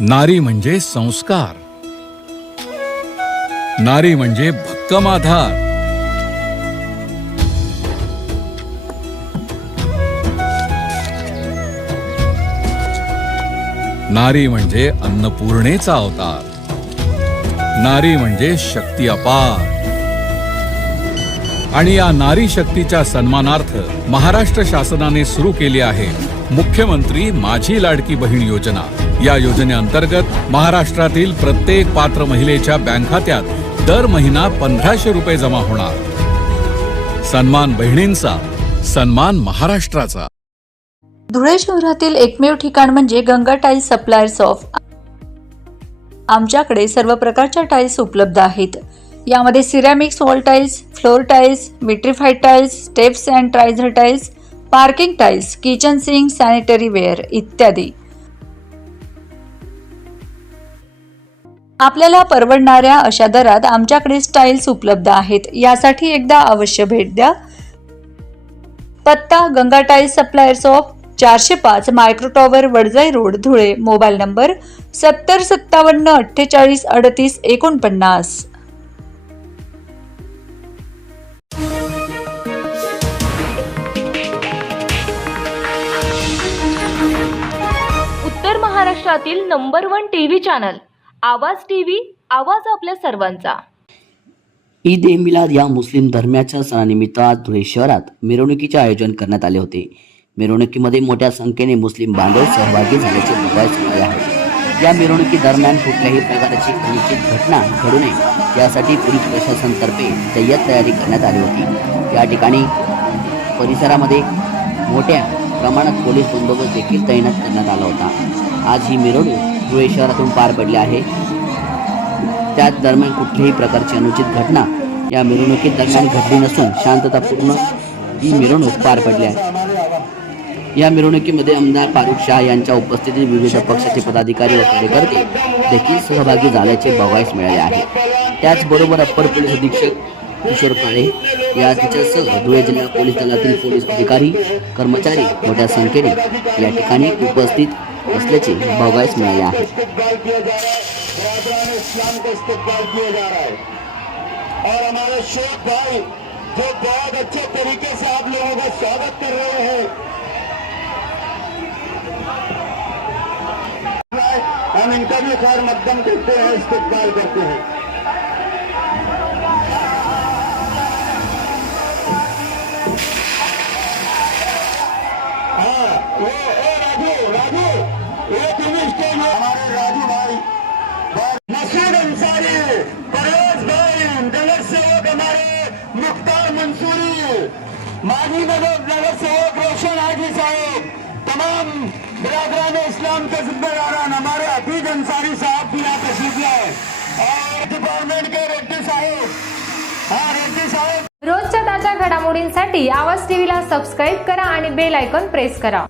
नारी म्हणजे संस्कार. नारी म्हणजे भक्कम आधार नारी म्हणजे अन्नपूर्णेचा अवतार. नारी म्हणजे शक्ती अपार. आणि या नारी शक्तीच्या सन्मानार्थ महाराष्ट्र शासनाने सुरू केली आहे मुख्यमंत्री माझी लाडकी बहीण योजना. या योजनेअंतर्गत महाराष्ट्रातील प्रत्येक पात्र महिलेच्या बँक खात्यात दर महिना पंधराशे रुपये जमा होणार. सन्मान बहिणींचा सन्मान महाराष्ट्राचा. धुळे शहरातील एकमेव ठिकाण म्हणजे गंगा टाईल्स सप्लायर्स ऑफ आमच्याकडे सर्व प्रकारच्या टाईल्स उपलब्ध आहेत. यामध्ये ceramics wall tiles floor tiles vitrified tiles steps and riser tiles parking tiles kitchen sink sanitary ware इत्यादी. आपल्याला परवडणाऱ्या अशा दरात आमच्याकडे स्टाईल्स उपलब्ध आहेत. यासाठी एकदा अवश्य भेट द्या. पत्ता गंगा टाईल्स सप्लायर्स ऑफ चारशे पाच micro tower Wadjai road Dhule. Mobile number सत्तर सत्तावन्न अठ्ठेचाळीस अडतीस एकोणपन्नास. महाराष्ट्रातील number one TV channel Awaaz TV Awaaz आपल्या सर्वांचा. ईद ए मिलाद या मुस्लिम धर्माच्या सणानिमित्त आज धुळे शहरात मिरवणुकीचे आयोजन करण्यात आले होते. मिरवणुकीमध्ये मोठ्या संख्येने मुस्लिम बांधव सहभागी झाल्याचे बघायला मिळाले आहे. या मिरवणुकीदरम्यान कुठल्याही प्रकारची अनुचित घटना घडू नये यासाठी पोलीस प्रशासनातर्फे जय्यत तयारी करण्यात आली होती. या ठिकाणी परिसरामध्ये मोठ्या प्रमाणात पोलीस बंदोबस्त देखील तैनात करण्यात आला होता. आज ही मिरवणूक धुळे शहरातून पार पडली आहे. त्याच दरम्यान कुठल्याही प्रकारची अनुचित घटना या मिरवणुकीत दरम्यान घडली नसून शांततापूर्ण ही मिरवणूक पार पडली आहे. या मिरवणुकीमध्ये आमदार फारुख शाह यांच्या उपस्थितीत विविध पक्षाचे पदाधिकारी व कार्यकर्ते देखील सहभागी झाल्याचे बघायस मिळाले आहे. त्याचबरोबर अप्पर पोलीस अधीक्षक किशोर काळे यांच्यासह धुळे जिल्हा पोलीस दलातील पोलीस अधिकारी कर्मचारी मोठ्या संख्येने या ठिकाणी उपस्थित असल्याचे बघायस मिळाले है और हमारे शेख भाई, जो बहुत अच्छे तरीके से आप लोगों का स्वागत कर रहे हैं। हम इनका भी खैर मकदम करते हैं इस्तेमाल करते हाँ। माजी नगरसेवक रोशन हाजी साहेब तमाम बिरादरान इस्लाम के जिम्मेदारान हमारे हफीज अंसारी साहब भी यहाँ तशरीफ लाए। और डिपार्टमेंट के रेड्डी साहेब हाँ रेड्डी साहेब। रोजच्या ताज्या घडामोडींसाठी आवाज टीव्हीला सबस्क्राईब करा आणि बेल आयकॉन प्रेस करा.